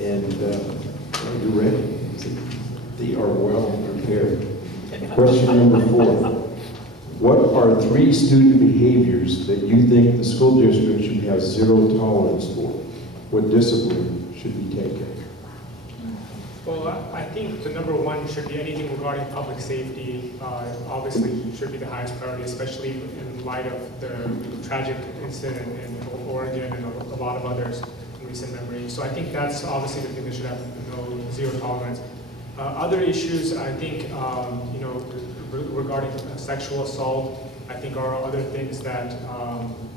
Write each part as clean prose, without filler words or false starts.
And you're ready. They are well prepared. Question number 4. What are 3 student behaviors that you think the school district should have 0 tolerance for? What discipline should be taken? Well, I think the number 1 should be anything regarding public safety. Obviously, should be the highest priority, especially in light of the tragic incident in Oregon and a lot of others in recent memory. So I think that's obviously the thing that should have 0 tolerance. Other issues, I think, regarding sexual assault, I think are other things that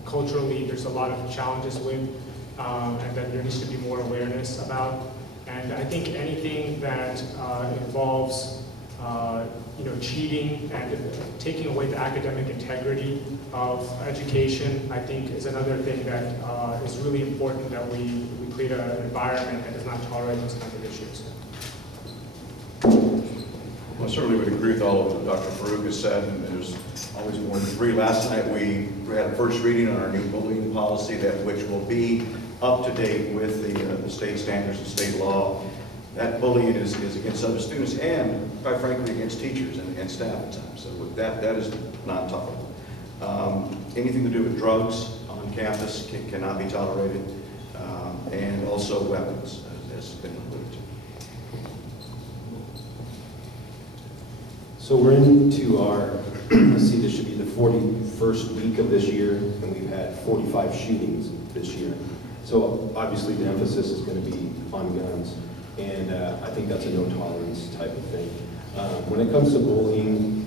culturally there's a lot of challenges with, and that there needs to be more awareness about. And I think anything that involves cheating and taking away the academic integrity of education, I think is another thing that is really important, that we create an environment that does not tolerate those kinds of issues. Well, I certainly would agree with all of what Dr. Farouk has said, and there's always more than 3. Last night we had a first reading on our new bullying policy, which will be up to date with the state standards and state law. That bullying is against other students and, quite frankly, against teachers and staff at times. So that is not tolerable. Anything to do with drugs on campus cannot be tolerated, and also weapons, as has been alluded to. So we're into our, let's see, this should be the 41st week of this year, and we've had 45 shootings this year. So obviously the emphasis is going to be on guns, and I think that's a no tolerance type of thing. When it comes to bullying,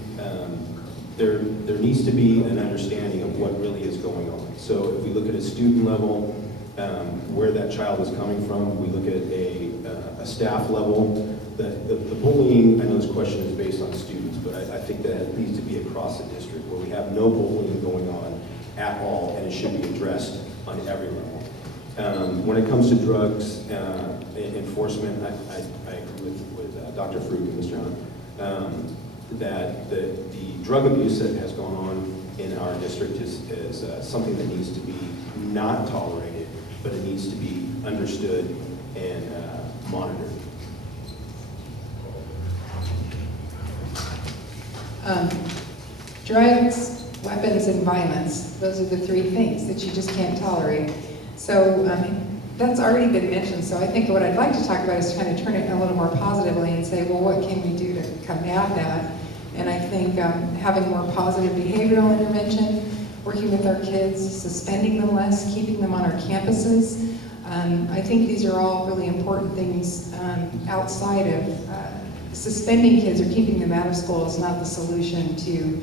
there needs to be an understanding of what really is going on. So if we look at a student level, where that child is coming from, we look at a staff level. The bullying, I know this question is based on students, but I think that it needs to be across the district where we have no bullying going on at all, and it should be addressed on every level. When it comes to drugs enforcement, I agree with Dr. Farouk and Mr. Hunt, that the drug abuse that has gone on in our district is something that needs to be not tolerated, but it needs to be understood and monitored. Drugs, weapons, and violence. Those are the 3 things that you just can't tolerate. So that's already been mentioned. So I think what I'd like to talk about is kind of turn it a little more positively and say, well, what can we do to combat that? And I think having more positive behavioral intervention, working with our kids, suspending them less, keeping them on our campuses. I think these are all really important things outside of suspending kids or keeping them out of school is not the solution to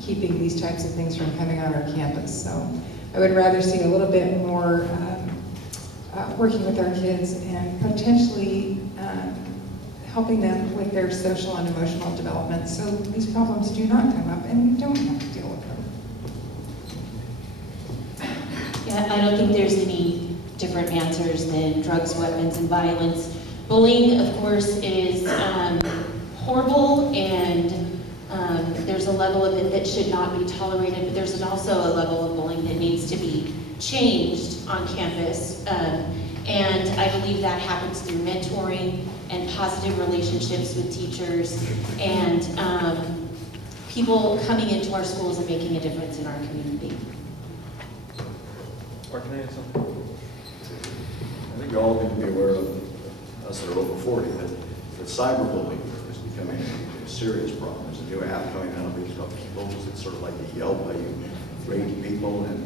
keeping these types of things from coming on our campus. So I would rather see a little bit more working with our kids and potentially helping them with their social and emotional development so these problems do not come up and we don't have to deal with them. Yeah, I don't think there's any different answers than drugs, weapons, and violence. Bullying, of course, is horrible, and there's a level of it that should not be tolerated, but there's also a level of bullying that needs to be changed on campus. And I believe that happens through mentoring and positive relationships with teachers and people coming into our schools and making a difference in our community. Mark, can I add something? I think we all need to be aware of, us that are over 40, that cyberbullying is becoming a serious problem. There's a new app coming out, it's called Peoples. It's sort of like a Yelp, how you rate people, and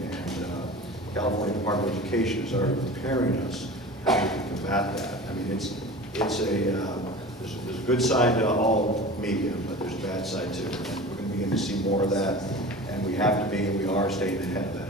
California Department of Education is already preparing us how we can combat that. I mean, there's a good side to all media, but there's a bad side too. And we're going to begin to see more of that, and we have to be, and we are staying ahead of that.